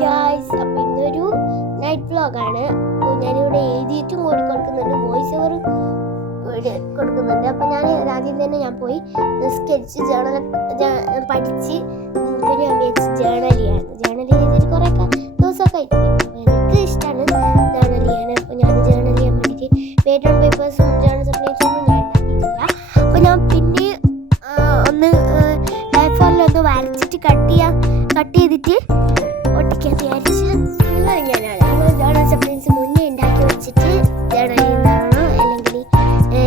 Guys, അപ്പോൾ ഇന്നൊരു night വ്ളോഗാണ്. അപ്പോൾ ഞാനിവിടെ എഴുതിയിട്ടും കൂടി കൊടുക്കുന്നുണ്ട്, വോയിസ് ഓവർ കൊടുക്കുന്നുണ്ട്. അപ്പോൾ ഞാൻ ആദ്യം തന്നെ ഞാൻ പോയി സ്കെച്ച് ജേണൽ പഠിച്ച് പിന്നെ ഞാൻ വെച്ച് ജേണൽ ചെയ്തിട്ട് കുറേ ദിവസമൊക്കെ ആയിട്ടില്ല. എനിക്ക് ഇഷ്ടമാണ് ജേണൽ ചെയ്യാൻ. അപ്പോൾ ഞാൻ ജേണൽ ചെയ്യാൻ വേണ്ടിയിട്ട് പേറ്റേൺ പേപ്പേഴ്സും ജേണൽ സപ്ലൈസൊന്നും ഞാൻ ഉണ്ടാക്കിയിട്ടില്ല. അപ്പോൾ ഞാൻ പിന്നെ ഒന്ന് ഒന്ന് വരച്ചിട്ട് കട്ട് ചെയ്തിട്ട് ഒട്ടിക്കാൻ വിചാരിച്ച് ഞാനാണ് ജേണൽ സപ്ലൈസ് മുന്നേ ഉണ്ടാക്കി വെച്ചിട്ട് ജേണൽ ചെയ്യുന്നതാണോ അല്ലെങ്കിൽ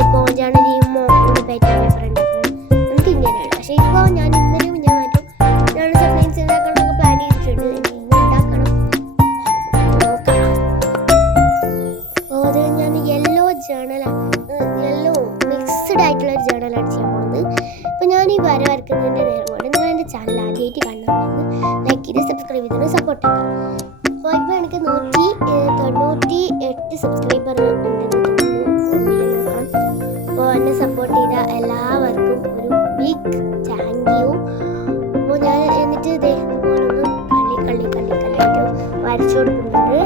ഇപ്പോൾ ജേണൽ ചെയ്യുമ്പോൾ പേറ്റേൺ പേപ്പർ ഉണ്ടാക്കണം നമുക്ക് ഇങ്ങനെയാണ്. പക്ഷേ ഇപ്പോൾ ഞാൻ ഇന്നലെ ഞാൻ ജേണൽ സപ്ലൈസ് ഉണ്ടാക്കണമെന്നൊക്കെ പ്ലാൻ ചെയ്തിട്ടുണ്ട്. ഇന്ന് ഉണ്ടാക്കണം നോക്കണം. അപ്പോൾ അത് ഞാൻ യെല്ലോ മിക്സ്ഡ് ആയിട്ടുള്ള ഒരു ജേണലാണ് ചെയ്യാൻ പോകുന്നത്. അപ്പോൾ ഞാൻ ഈ വരക്കുന്നതിൻ്റെ നേരം കൊണ്ട് നിങ്ങൾ എൻ്റെ ചാനൽ ആദ്യമായിട്ട് കാണുന്നുണ്ടെങ്കിൽ ലൈക്ക് ചെയ്ത് സബ്സ്ക്രൈബ് ചെയ്ത് സപ്പോർട്ട് ചെയ്യുക. അപ്പോൾ ഇപ്പോൾ എനിക്ക് 198 സബ്സ്ക്രൈബർ ഉണ്ടെന്ന് തോന്നുന്നു. അപ്പോൾ എന്നെ സപ്പോർട്ട് ചെയ്ത എല്ലാവർക്കും ഒരു ബിഗ് താങ്ക് യു. അപ്പോൾ ഞാൻ എന്നിട്ട് ഇതേപോലൊന്ന് കള്ളിയായിട്ട് വരച്ചു കൊടുക്കുന്നുണ്ട്.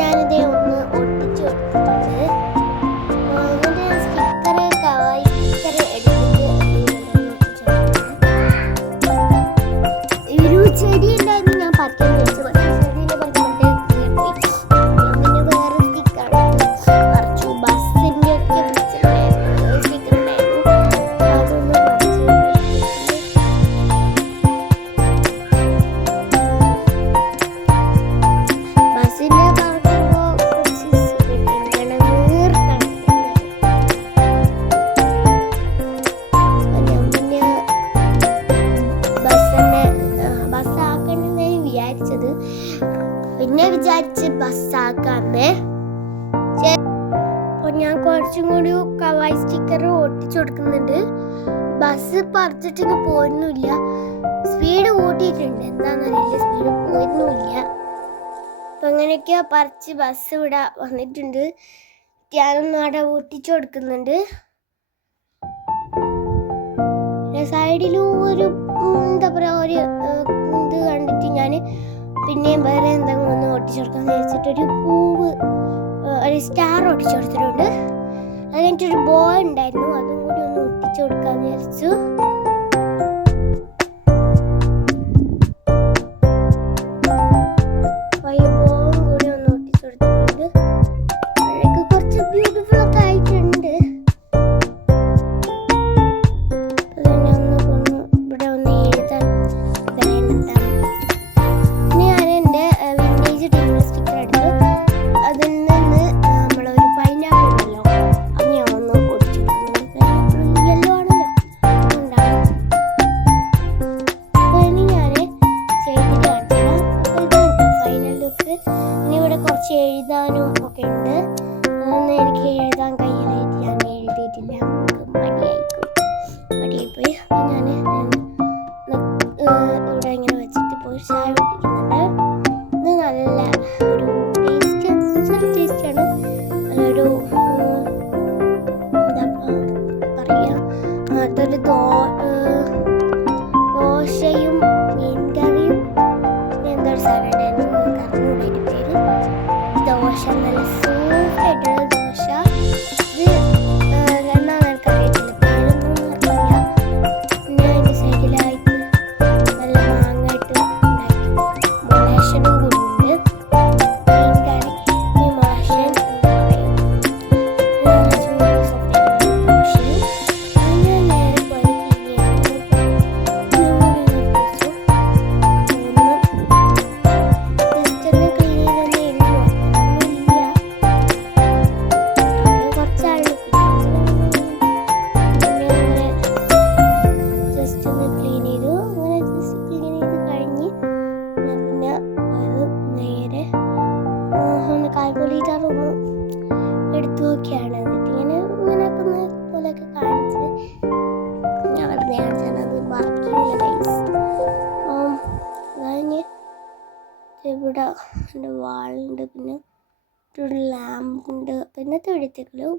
ഞാനിതേ ഒന്ന് ഒട്ടിച്ചു കൊടുത്തിട്ടുണ്ട്. ചെടി ഉണ്ടായിരുന്നു, ഞാൻ പറിക്കാൻ വെച്ചു. ചെടിയിലെ പറിച്ചിട്ട് പിന്നെ വേറെ സ്റ്റിക്കർ പറിച്ചു. ബസ്സിൻ്റെ ഒക്കെ സ്റ്റിക്കർ ഉണ്ടായിരുന്നു, അതൊന്ന് പറിച്ചു. ബസ്സിൻ്റെ പറിക്കുമ്പോൾ പിന്നെ വിചാരിച്ച് ബസ്സാക്കാന്ന്. അപ്പോൾ ഞാൻ കുറച്ചും കൂടി കവായി സ്റ്റിക്കർ ഒട്ടിച്ചു കൊടുക്കുന്നുണ്ട്. ബസ് പറിച്ചിട്ട് പോരുന്നില്ല, സ്പീഡ് കൂട്ടിയിട്ടുണ്ട്. എന്താണെന്നറിയില്ല, സ്പീഡ് പോരുന്നില്ല. അപ്പം അങ്ങനെയൊക്കെ പറിച്ച് ബസ് ഇവിടെ വന്നിട്ടുണ്ട്. ഞാനൊന്നും അവിടെ ഒട്ടിച്ചു കൊടുക്കുന്നുണ്ട്. സൈഡിലും ഒരു എന്താ പറയുക ഒരു ഇത് കണ്ടിട്ട് ഞാൻ പിന്നെയും വേറെ എന്തെങ്കിലും ഒന്ന് ഒട്ടിച്ചു കൊടുക്കാമെന്ന് വിചാരിച്ചിട്ടൊരു പൂവ് ഒരു സ്റ്റാർ ഒട്ടിച്ചു കൊടുത്തിട്ടുണ്ട്. അത് കഴിഞ്ഞിട്ടൊരു ബോയ് ഉണ്ടായിരുന്നു, അതും കൂടി ഒന്ന് ഒട്ടിച്ചു കൊടുക്കാമെന്ന് വിചാരിച്ചു. ബോയും കൂടി ഒന്ന് ഒട്ടിച്ചു കൊടുത്തിട്ടുണ്ട്. അതൊക്കെ കുറച്ച് ബ്യൂട്ടിഫുൾ ഒക്കെ ആയിട്ടുണ്ട്. എഴുതാനും ഒക്കെ ഉണ്ട്. അതൊന്നും എനിക്ക് എഴുതാൻ കഴിയാനായിട്ട് ഞാൻ എഴുതിയിട്ടില്ല, മടിയായിപ്പോയി. അപ്പോൾ ഞാൻ ഇവിടെ ഇങ്ങനെ വെച്ചിട്ട് പോയി ചായ കുടിക്കുന്നുണ്ട്. ഇത് നല്ല ഒരു ടേസ്റ്റാണ്. ഒരു എന്താ പറയുക, അതൊരു ദോശയും മീൻകറിയും എന്തൊരു സാധനം കറിയുടെ പേര് ദോശ. നല്ല സോഫ്റ്റ് ആയിട്ടുള്ള ദോശ. ഇത് എന്നാണ് എനിക്കറിയത്തില്ല, പേരൊന്നും അറിയില്ല. പിന്നെ അതിൻ്റെ സൈഡിലായിട്ട് നല്ല മാങ്ങായിട്ട് ഉണ്ടാക്കി മൊളേഷനും കൂടി ഉണ്ട്. മീൻകറി ഈ മൊളേഷൻ എന്ന് പറയും. ദോശയും അങ്ങനെ നേരെ പോലെ കാൽക്കുലേറ്റർ ഒന്ന് എടുത്തു നോക്കിയാണ്. എന്നിട്ട് ഇങ്ങനെയൊക്കെ പോലെയൊക്കെ കാണിച്ച് ഞാൻ വെറുതെ കാണിച്ചാൽ ബാക്കിയില്ല ഗൈസ്. കഴിഞ്ഞ് ഇവിടെ എൻ്റെ വാളുണ്ട്, പിന്നെ ഒരു ലാമ്പുണ്ട്. ഇന്നത്തെ വീഡിയോത്തേക്കുള്ളൂ.